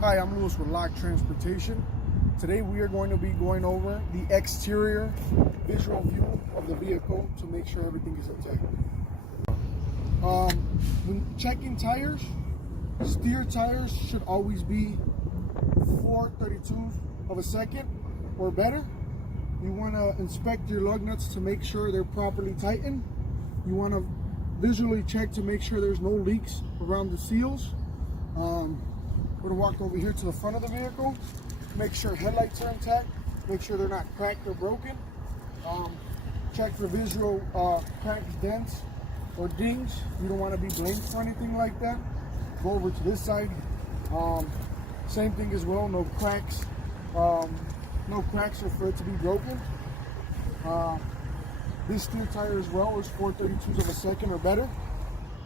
Hi, I'm Louis with Locke Transportation. Today we are going to be going over the exterior visual view of the vehicle to make sure everything is intact. When checking tires, steer tires should always be 4/32 of a second or better. You want to inspect your lug nuts to make sure they're properly tightened. You want to visually check to make sure there's no leaks around the seals. We're going to walk over here to the front of the vehicle, make sure headlights are intact, make sure they're not cracked or broken. Check for visual cracks, dents, or dings. You don't want to be blamed for anything like that. Go over to this side. Same thing as well, no cracks. No cracks or for it to be broken. This steer tire as well is 4/32 of a second or better.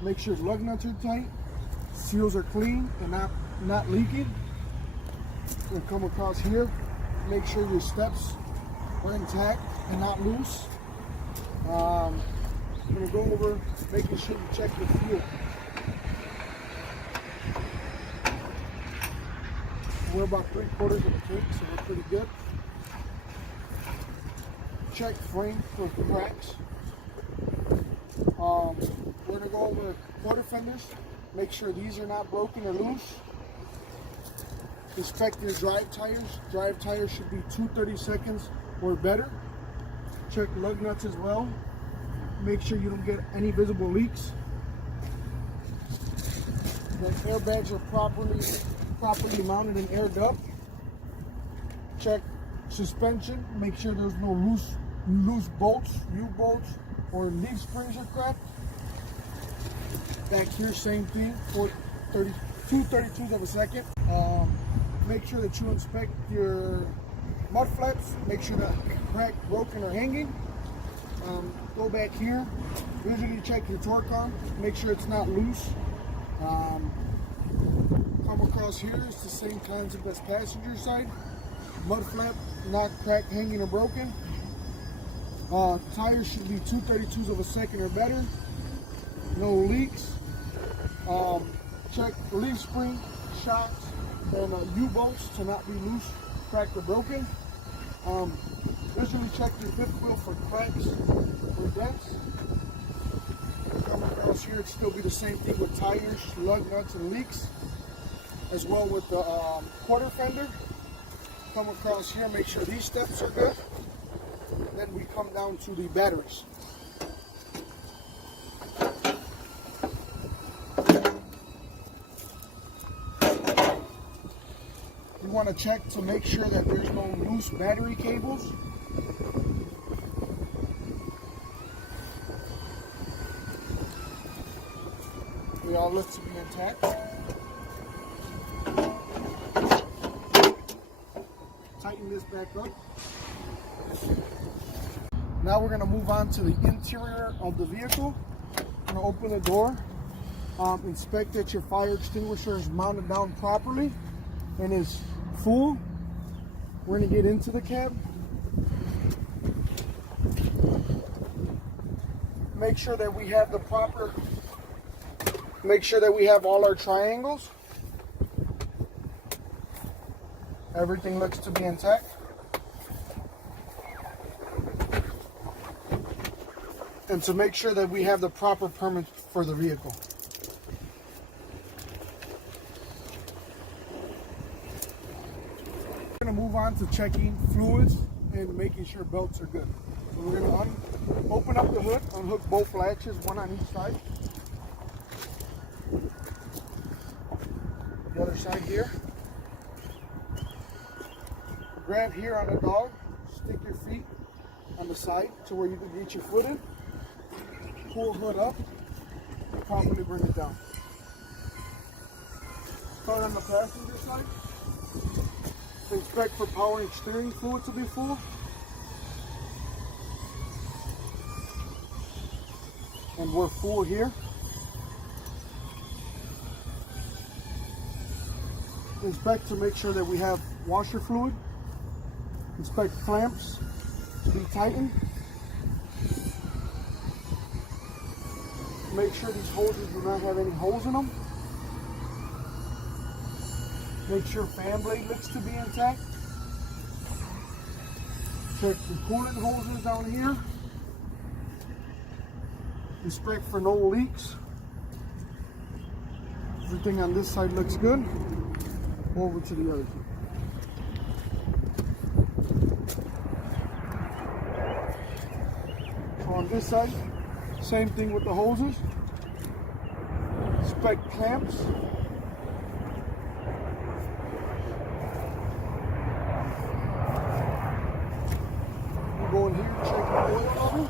Make sure lug nuts are tight, seals are clean and not leaking. And come across here, make sure your steps are intact and not loose. I'm going to go over making sure you check the fuel. We're about 3/4 of the tank, so we're pretty good. Check frame for cracks. We're going to go over quarter fenders. Make sure these are not broken or loose. Inspect your drive tires. Drive tires should be 2/30 seconds or better. Check lug nuts as well. Make sure you don't get any visible leaks. The airbags are properly mounted and aired up. Check suspension. Make sure there's no loose bolts, U-bolts, or leaf springs are cracked. Back here, same thing, 2/32 of a second. Make sure that you inspect your mud flaps. Make sure that cracked, broken, or hanging. Go back here, visually check your torque arm. Make sure it's not loose. Come across here, it's the same concept as passenger side. Mud flap, not cracked, hanging, or broken. Tires should be 2/32 of a second or better. No leaks. Check leaf spring, shocks, and U-bolts to not be loose, cracked, or broken. Visually check your fifth wheel for cracks or dents. Come across here, it'd still be the same thing with tires, lug nuts, and leaks, as well with the quarter fender. Come across here, make sure these steps are good. Then we come down to the batteries. You want to check to make sure that there's no loose battery cables. They all look to be intact. Tighten this back up. Now we're going to move on to the interior of the vehicle. I'm going to open the door. Inspect that your fire extinguisher is mounted down properly and is full. We're going to get into the cab. Make sure that we have all our triangles. Everything looks to be intact. And to make sure that we have the proper permit for the vehicle. We're going to move on to checking fluids and making sure belts are good. So we're going to open up the hood, unhook both latches, one on each side. The other side here. Grab here on the dog, stick your feet on the side to where you can reach your foot in. Pull hood up, properly bring it down. Start on the passenger side. Inspect for power and steering fluid to be full. And we're full here. Inspect to make sure that we have washer fluid. Inspect clamps to be tightened. Make sure these hoses do not have any holes in them. Make sure fan blade looks to be intact. Check the coolant hoses down here. Inspect for no leaks. Everything on this side looks good. Over to the other. So on this side, same thing with the hoses. Inspect clamps. We go in here, check the oil level.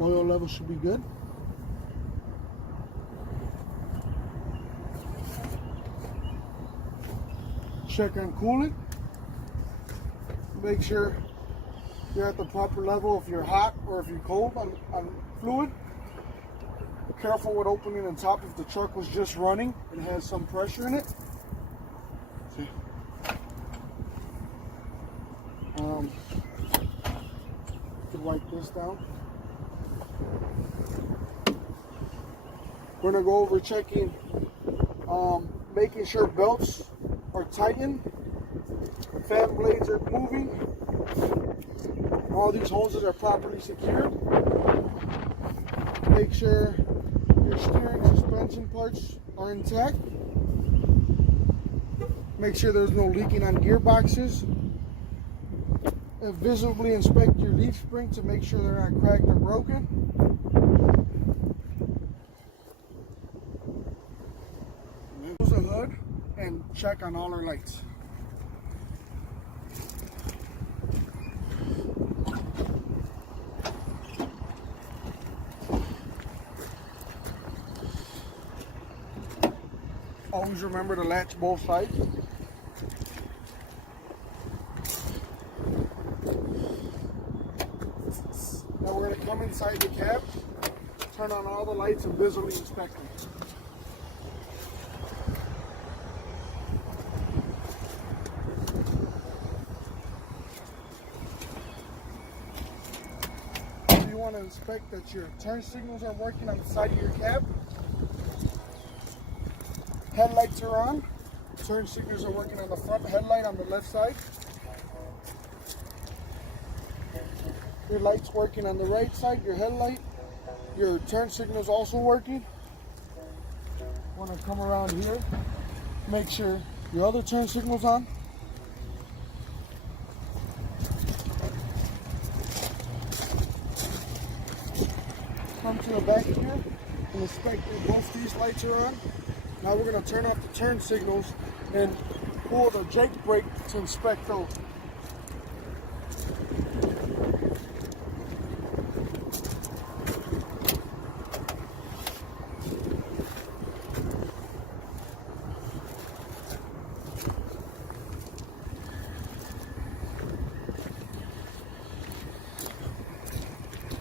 Oil level should be good. Check on coolant. Make sure you're at the proper level if you're hot or if you're cold on fluid. Be careful with opening the top if the truck was just running and has some pressure in it. See. Could wipe this down. We're gonna go over checking, making sure belts are tightened, fan blades are moving, all these hoses are properly secured. Make sure your steering suspension parts are intact. Make sure there's no leaking on gearboxes. Visibly inspect your leaf spring to make sure they're not cracked or broken. Close the hood and check on all our lights. Always remember to latch both sides. Now we're going to come inside the cab, turn on all the lights and visually inspect them. You want to inspect that your turn signals are working on the side of your cab. Headlights are on. Turn signals are working on the front headlight on the left side. Your light's working on the right side, your headlight. Your turn signal's also working. Want to come around here, make sure your other turn signal's on. Come to the back here and inspect that both these lights are on. Now we're going to turn off the turn signals and pull the Jake brake to inspect those.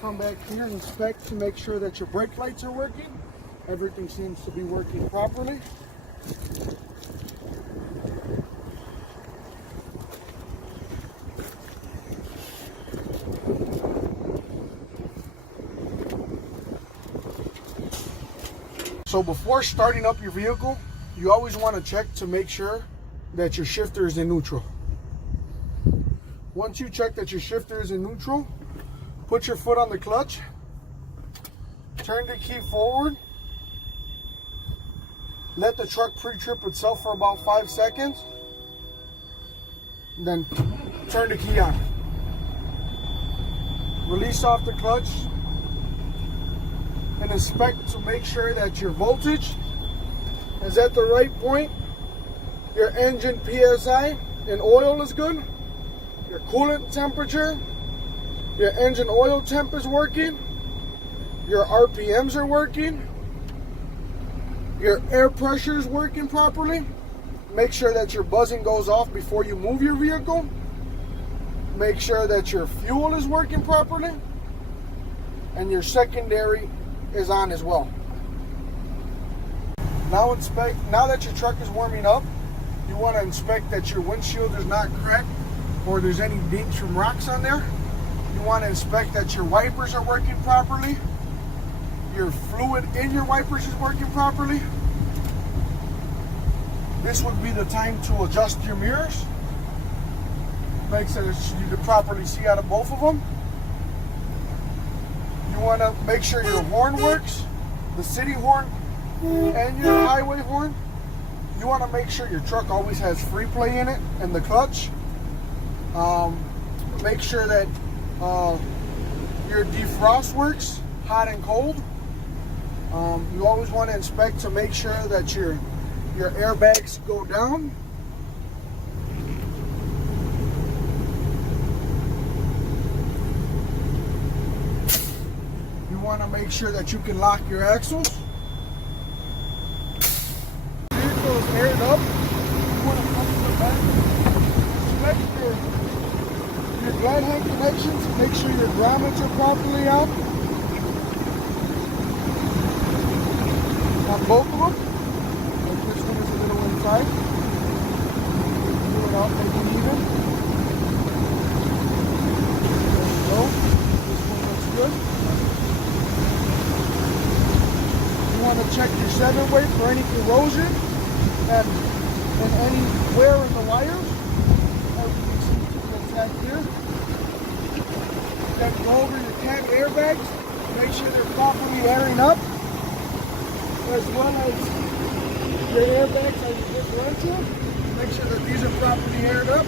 Come back here and inspect to make sure that your brake lights are working. Everything seems to be working properly. So before starting up your vehicle, you always want to check to make sure that your shifter is in neutral. Once you check that your shifter is in neutral, put your foot on the clutch, turn the key forward, let the truck pre-trip itself for about 5 seconds, then turn the key on. Release off the clutch and inspect to make sure that your voltage is at the right point, your engine PSI and oil is good, your coolant temperature, your engine oil temp is working, your RPMs are working, your air pressure is working properly. Make sure that your buzzing goes off before you move your vehicle. Make sure that your fuel is working properly and your secondary is on as well. Now that your truck is warming up, you want to inspect that your windshield is not cracked or there's any dings from rocks on there. You want to inspect that your wipers are working properly, your fluid in your wipers is working properly. This would be the time to adjust your mirrors. Make sure that you can properly see out of both of them. You want to make sure your horn works, the city horn and your highway horn. You want to make sure your truck always has free play in it and the clutch. Make sure that your defrost works, hot and cold. You always want to inspect to make sure that your airbags go down. You want to make sure that you can lock your axles. Vehicle is aired up. You want to come to the back. Inspect your glide hand connections. Make sure your grommets are properly out on both of them. This one is a little inside. Pull it out, make it even. There we go. This one looks good. You want to check your 7-way for any corrosion and any wear in the wires. As you can see, it's back here. Then go over your cam airbags. Make sure they're properly airing up, as well as your airbags on your differential. Make sure that these are properly aired up.